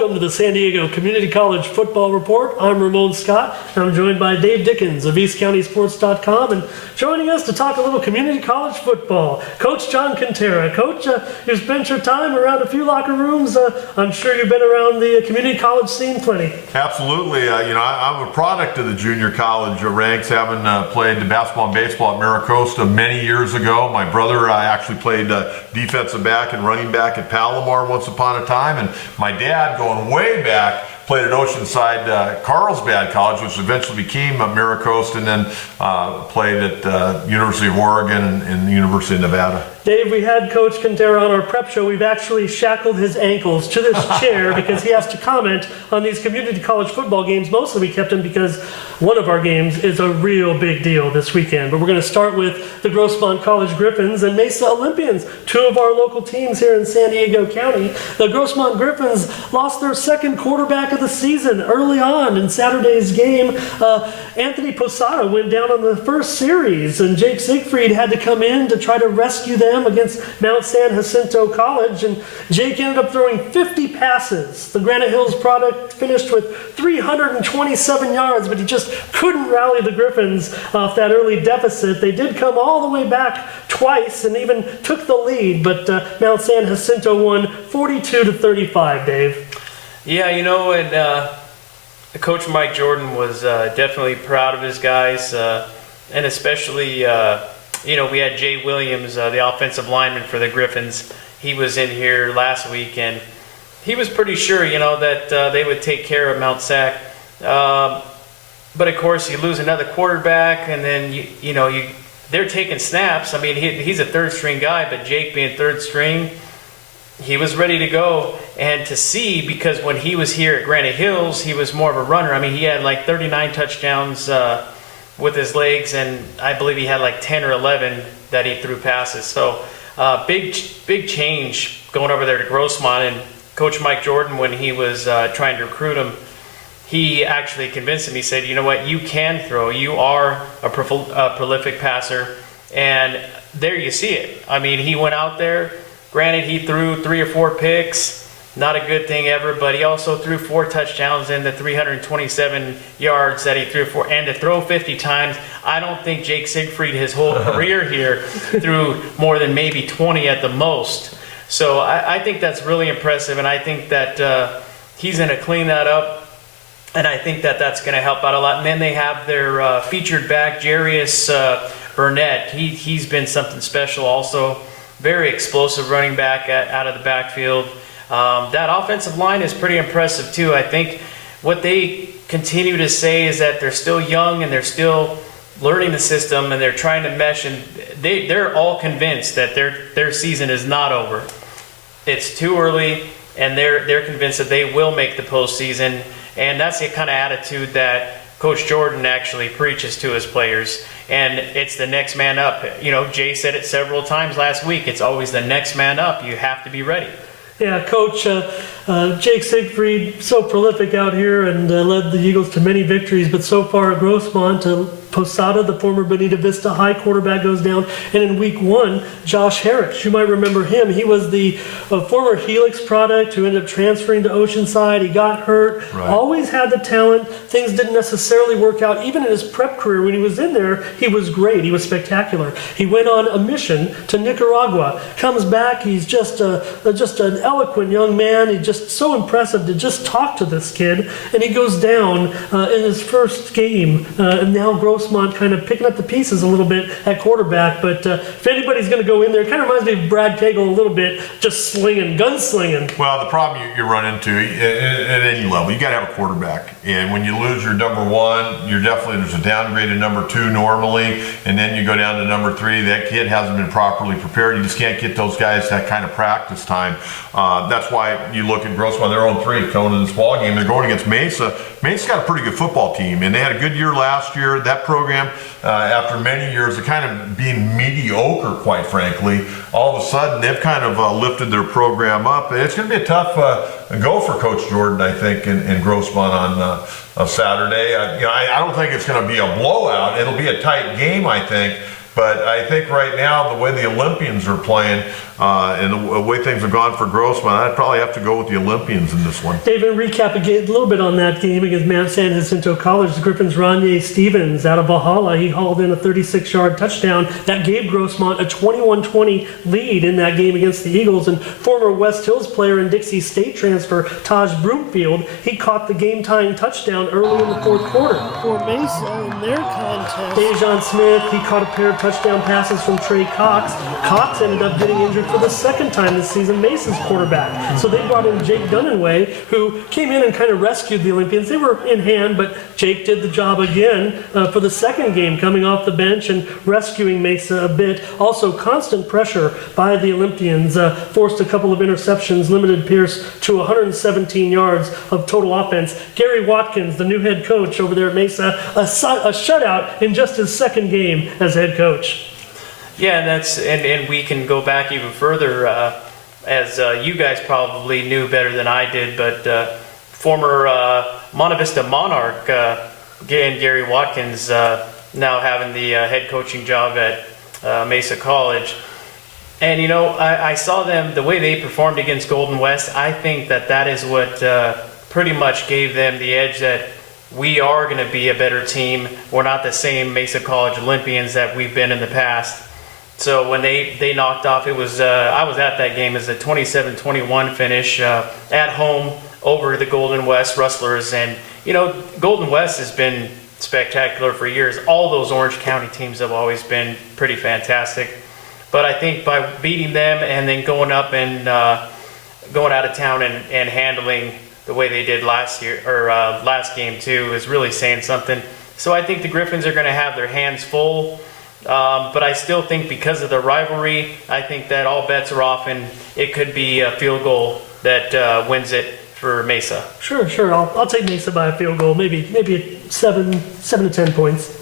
Welcome to the San Diego Community College Football Report. I'm Ramon Scott, and I'm joined by Dave Dickens of EastCountySports.com, and joining us to talk a little community college football, Coach John Kentera. Coach, you've spent your time around a few locker rooms. I'm sure you've been around the community college scene plenty. Absolutely. I'm a product of the junior college ranks, having played basketball and baseball at Maricosta many years ago. My brother actually played defensive back and running back at Palomar once upon a time, and my dad, going way back, played at Oceanside Carlsbad College, which eventually became Maricosta, and then played at University of Oregon and the University of Nevada. Dave, we had Coach Kentera on our prep show. We've actually shackled his ankles to this chair because he has to comment on these community college football games. Mostly we kept him because one of our games is a real big deal this weekend. But we're going to start with the Grossmont College Griffins and Mesa Olympians, two of our local teams here in San Diego County. The Grossmont Griffins lost their second quarterback of the season early on in Saturday's game. Anthony Posada went down on the first series, and Jake Siegfried had to come in to try to rescue them against Mount San Jacinto College, and Jake ended up throwing 50 passes. The Granite Hills product finished with 327 yards, but he just couldn't rally the Griffins off that early deficit. They did come all the way back twice and even took the lead, but Mount San Jacinto won 42-35, Dave. Yeah, and Coach Mike Jordan was definitely proud of his guys, and especially we had Jay Williams, the offensive lineman for the Griffins. He was in here last week, and he was pretty sure, that they would take care of Mount Sac. But of course, you lose another quarterback, and then they're taking snaps. I mean, he's a third-string guy, but Jake being third string, he was ready to go. And to see, because when he was here at Granite Hills, he was more of a runner. I mean, he had like 39 touchdowns with his legs, and I believe he had like 10 or 11 that he threw passes. So big change going over there to Grossmont. And Coach Mike Jordan, when he was trying to recruit him, he actually convinced him. He said, you know what, you can throw. You are a prolific passer. And there you see it. I mean, he went out there. Granted, he threw 3 or 4 picks. Not a good thing ever, but he also threw 4 touchdowns and the 327 yards that he threw for, and to throw 50 times. I don't think Jake Siegfried, his whole career here, threw more than maybe 20 at the most. So I think that's really impressive, and I think that he's going to clean that up, and I think that that's going to help out a lot. And then they have their featured back, Jarius Burnett. He's been something special also. Very explosive running back out of the backfield. That offensive line is pretty impressive too. I think what they continue to say is that they're still young and they're still learning the system and they're trying to mesh, and they're all convinced that their season is not over. It's too early, and they're convinced that they will make the postseason, and that's the kind of attitude that Coach Jordan actually preaches to his players. And it's the next man up. Jay said it several times last week. It's always the next man up. You have to be ready. Yeah, Coach, Jake Siegfried, so prolific out here and led the Eagles to many victories, but so far at Grossmont, Posada, the former Bonita Vista High quarterback, goes down. And in week 1, Josh Harris, you might remember him. He was the former Helix product who ended up transferring to Oceanside. He got hurt, right. Always had the talent. Things didn't necessarily work out. Even in his prep career, when he was in there, he was great. He was spectacular. He went on a mission to Nicaragua, comes back. He's just an eloquent young man. He's just so impressive to just talk to this kid. And he goes down in his first game, and now Grossmont kind of picking up the pieces a little bit at quarterback. But if anybody's going to go in there, it kind of reminds me of Brad Cagle a little bit, just gunslinging. Well, the problem you run into at any level, you got to have a quarterback. And when you lose your number 1, there's a downgrade to number 2 normally, and then you go down to number 3. That kid hasn't been properly prepared. You just can't get those guys that kind of practice time. That's why you look at Grossmont, they're on 3 going into this ball game. They're going against Mesa. Mesa's got a pretty good football team, and they had a good year last year. That program, after many years of kind of being mediocre, quite frankly, all of a sudden they've kind of lifted their program up. It's going to be a tough go for Coach Jordan, I think, in Grossmont on Saturday. I don't think it's going to be a blowout. It'll be a tight game, I think. But I think right now, the way the Olympians are playing and the way things have gone for Grossmont, I'd probably have to go with the Olympians in this one. David, recap again, a little bit on that game against Mount San Jacinto College. The Griffins' Ronye Stevens out of Valhalla, he hauled in a 36-yard touchdown that gave Grossmont a 21-20 lead in that game against the Eagles. And former West Hills player and Dixie State transfer Taj Broomfield, he caught the game-tying touchdown early in the fourth quarter. For Mesa in their contest, Dejon Smith, he caught a pair of touchdown passes from Trey Cox. Cox ended up getting injured for the second time this season, Mesa's quarterback. So they brought in Jake Dunninway, who came in and kind of rescued the Olympians. They were in hand, but Jake did the job again for the second game, coming off the bench and rescuing Mesa a bit. Also, constant pressure by the Olympians forced a couple of interceptions, limited Pierce to 117 yards of total offense. Gary Watkins, the new head coach over there at Mesa, a shutout in just his second game as head coach. Yeah, and we can go back even further, as you guys probably knew better than I did, but former Monte Vista Monarch Gary Watkins now having the head coaching job at Mesa College. And, you know, I saw them, the way they performed against Golden West, I think that is what pretty much gave them the edge that we are going to be a better team. We're not the same Mesa College Olympians that we've been in the past. So when they knocked off, it was I was at that game as a 27-21 finish at home over the Golden West Rustlers. And, you know, Golden West has been spectacular for years. All those Orange County teams have always been pretty fantastic. But I think by beating them and then going up and going out of town and handling the way they did last year or last game too is really saying something. So I think the Griffins are going to have their hands full. But I still think because of the rivalry, I think that all bets are off and it could be a field goal that wins it for Mesa. Sure. I'll take Mesa by a field goal, maybe 7 to 10 points.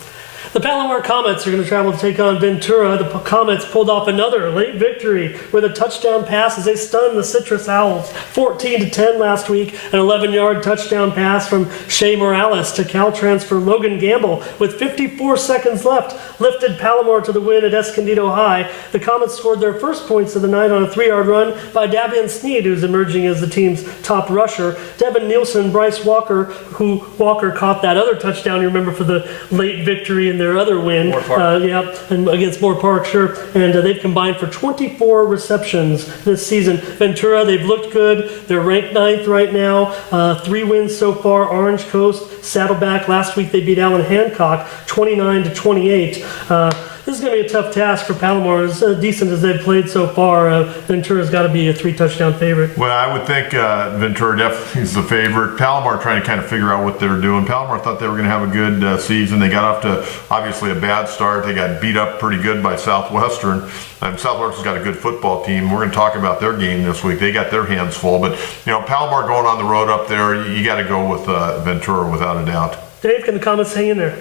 The Palomar Comets are going to travel to take on Ventura. The Comets pulled off another late victory with a touchdown pass as they stunned the Citrus Owls 14-10 last week. An 11-yard touchdown pass from Shea Morales to Cal transfer Logan Gamble with 54 seconds left lifted Palomar to the win at Escondido High. The Comets scored their first points of the night on a 3-yard run by Davian Sneed, who's emerging as the team's top rusher. Devin Nielsen and Bryce Walker, who Walker caught that other touchdown, you remember, for the late victory in their other win, and against Moore Park, sure. And they've combined for 24 receptions this season. Ventura, they've looked good. They're ranked 9th right now. 3 wins so far. Orange Coast, Saddleback. Last week they beat Allen Hancock 29-28. This is going to be a tough task for Palomar. As decent as they've played so far, Ventura's got to be a 3-touchdown favorite. Well, I would think Ventura definitely is the favorite. Palomar trying to kind of figure out what they're doing. Palomar thought they were going to have a good season. They got off to obviously a bad start. They got beat up pretty good by Southwestern. Southwestern's got a good football team. We're going to talk about their game this week. They got their hands full. But, you know, Palomar going on the road up there, you got to go with Ventura without a doubt. Dave, can the Comets hang in there?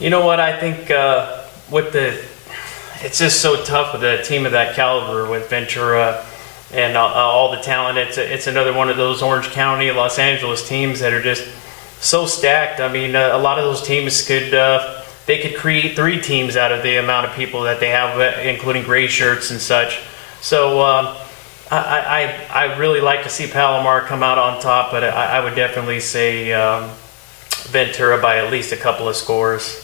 You know what, I think it's just so tough with a team of that caliber with Ventura and all the talent. It's another one of those Orange County, Los Angeles teams that are just so stacked. I mean, a lot of those teams could create 3 teams out of the amount of people that they have, including gray shirts and such. So I really like to see Palomar come out on top, but I would definitely say Ventura by at least a couple of scores.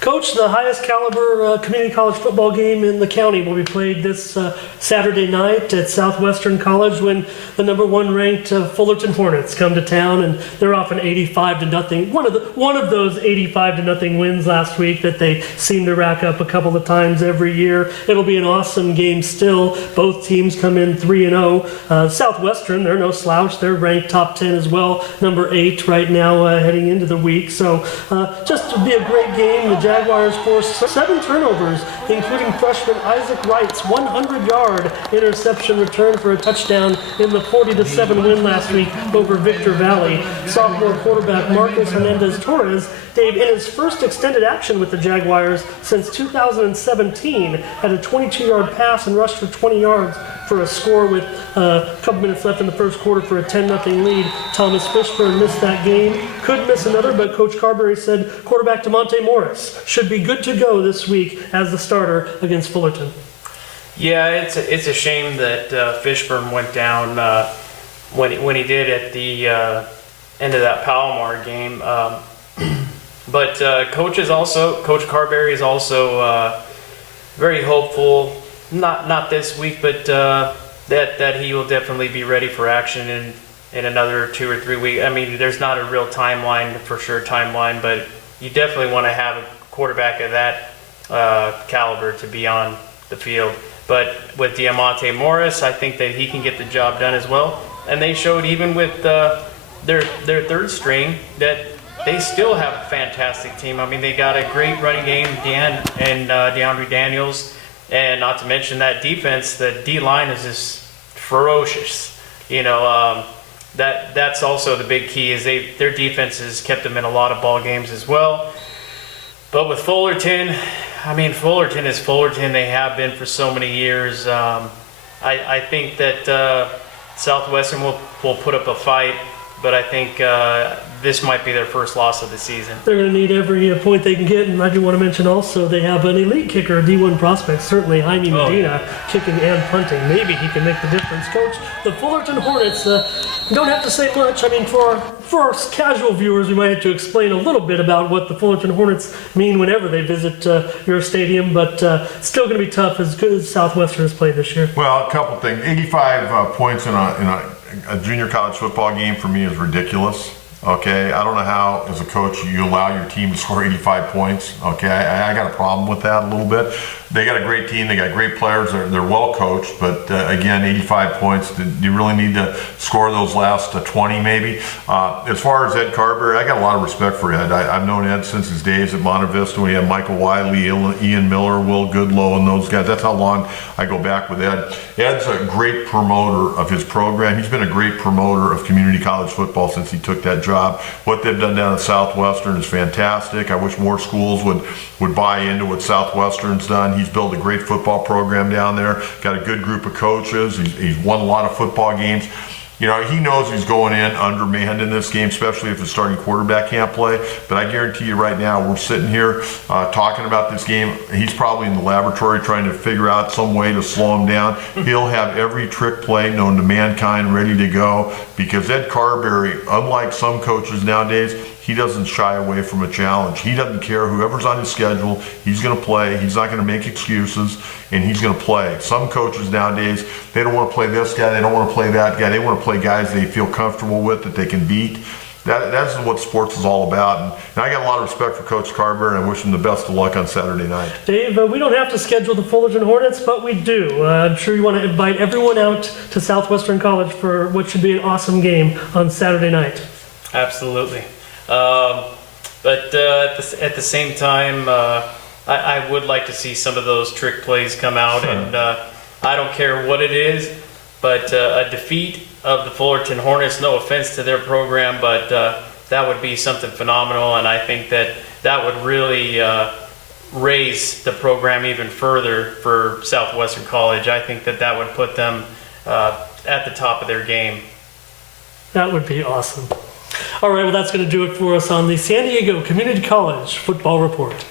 Coach, the highest caliber community college football game in the county will be played this Saturday night at Southwestern College when the number 1 ranked Fullerton Hornets come to town, and they're off an 85-0. One of those 85-0 wins last week that they seem to rack up a couple of times every year. It'll be an awesome game still. Both teams come in 3-0. Southwestern, they're no slouch. They're ranked top 10 as well, number 8 right now heading into the week. So just to be a great game. The Jaguars forced 7 turnovers, including freshman Isaac Wright's 100-yard interception return for a touchdown in the 40-7 win last week over Victor Valley. Sophomore quarterback Marcus Hernandez-Torres, Dave, in his first extended action with the Jaguars since 2017, had a 22-yard pass and rushed for 20 yards for a score with a couple minutes left in the first quarter for a 10-0 lead. Thomas Fishburne missed that game. Could miss another, but Coach Carberry said quarterback DeMonte Morris should be good to go this week as the starter against Fullerton. Yeah, it's a shame that Fishburne went down when he did at the end of that Palomar game. But Coach Carberry is also very hopeful. Not this week, but that he will definitely be ready for action in another 2 or 3 weeks. I mean, there's not a real timeline, but you definitely want to have a quarterback of that caliber to be on the field. But with Diamante Morris, I think that he can get the job done as well. And they showed even with their third string that they still have a fantastic team. I mean, they got a great running game, DeAndre Daniels, and not to mention that defense. The D-line is just ferocious. You know, that's also the big key is their defense has kept them in a lot of ball games as well. But with Fullerton, I mean, Fullerton is Fullerton. They have been for so many years. I think that Southwestern will put up a fight, but I think this might be their first loss of the season. They're going to need every point they can get, and I do want to mention also they have an elite kicker, a D1 prospect, certainly Jaime Medina, kicking and punting. Maybe he can make the difference. Coach, the Fullerton Hornets don't have to say much. I mean, for our casual viewers, we might have to explain a little bit about what the Fullerton Hornets mean whenever they visit your stadium, but still going to be tough as good as Southwestern has played this year. Well, a couple things. 85 points in a junior college football game for me is ridiculous. Okay, I don't know how, as a coach, you allow your team to score 85 points. Okay, I got a problem with that a little bit. They got a great team. They got great players. They're well coached. But again, 85 points. Do you really need to score those last 20 maybe? As far as Ed Carberry, I got a lot of respect for Ed. I've known Ed since his days at Monte Vista when he had Michael Wiley, Ian Miller, Will Goodlow, and those guys. That's how long I go back with Ed. Ed's a great promoter of his program. He's been a great promoter of community college football since he took that job. What they've done down at Southwestern is fantastic. I wish more schools would buy into what Southwestern's done. He's built a great football program down there, got a good group of coaches. He's won a lot of football games. You know, he knows he's going in undermanned in this game, especially if the starting quarterback can't play. But I guarantee you right now, we're sitting here talking about this game. He's probably in the laboratory trying to figure out some way to slow him down. He'll have every trick play known to mankind ready to go because Ed Carberry, unlike some coaches nowadays, he doesn't shy away from a challenge. He doesn't care. Whoever's on his schedule, he's going to play. He's not going to make excuses, and he's going to play. Some coaches nowadays, they don't want to play this guy. They don't want to play that guy. They want to play guys they feel comfortable with, that they can beat. That's what sports is all about. And I got a lot of respect for Coach Carberry, and I wish him the best of luck on Saturday night. Dave, we don't have to schedule the Fullerton Hornets, but we do. I'm sure you want to invite everyone out to Southwestern College for what should be an awesome game on Saturday night. Absolutely. But at the same time, I would like to see some of those trick plays come out, and I don't care what it is, but a defeat of the Fullerton Hornets, no offense to their program, but that would be something phenomenal, and I think that would really raise the program even further for Southwestern College. I think that would put them at the top of their game. That would be awesome. All right, well, that's going to do it for us on the San Diego Community College Football Report.